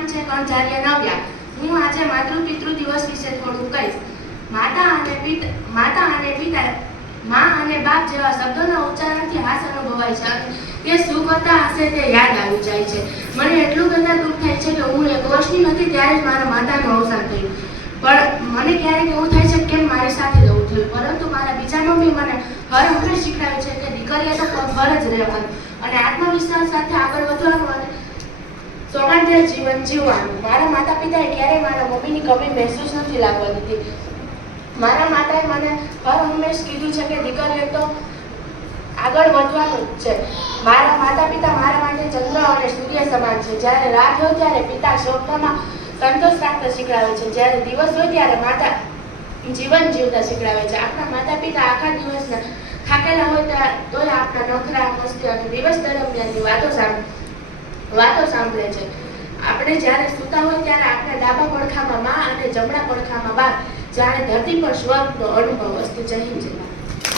નામ છે કણઝારિયા નવ્યા। હું આજે માતૃપિતૃ દિવસ વિશે થોડું કહીશ। માતા અને પિતા, માં અને બાપ જેવા શબ્દોના ઉચ્ચારણથી હાસ અનુભવાય છે અને તે શું કરતા હશે તે યાદ આવી જાય છે। મને એટલું બધા દુઃખ થાય છે કે હું 1 વર્ષની હતી ત્યારે જ મારા માતાનું અવસાન થયું, પણ મને ક્યારેક એવું થાય છે કેમ મારી સાથે જવું થયું। પરંતુ મારા બીજા મમ્મી મને હર હંમેશ શીખવાડે છે કે દીકરીએ તો પગભર જ રહેવાનું અને આત્મવિશ્વાસ સાથે આગળ વધવાનું અને સ્વતંત્ર જીવન જીવવાનું। મારા માતા પિતાએ ક્યારેય મારા મમ્મીની કમી મહેસૂસ નથી લાગવા દીધી। મારા માતાએ મને હર હંમેશ કીધું છે કે દીકરીએ તો આગળ વધવાનું જ છે। મારા માતા પિતા મારા માટે ચંદ્ર અને સૂર્ય સમાન છે। જ્યારે રાત હોય ત્યારે પિતા સ્વપ્નમાં સંતોષ રાખતા શીખવાડે છે, જ્યારે દિવસ હોય ત્યારે માતા જીવન જીવતા શીખવાડે છે। આપણા માતા પિતા આખા દિવસના થાકેલા હોય તોય આપણા નખરા, મસ્તી અને દિવસ દરમિયાનની વાતો સાંભળે છે। આપણે જ્યારે સૂતા હોય ત્યારે આપણે ડાબા પડખામાં માં અને જમણા પડખામાં બાપ, જ્યારે ધરતી પર સ્વર્ગનો અનુભવ વસ્તુ જય હિન્દ જય ભારત।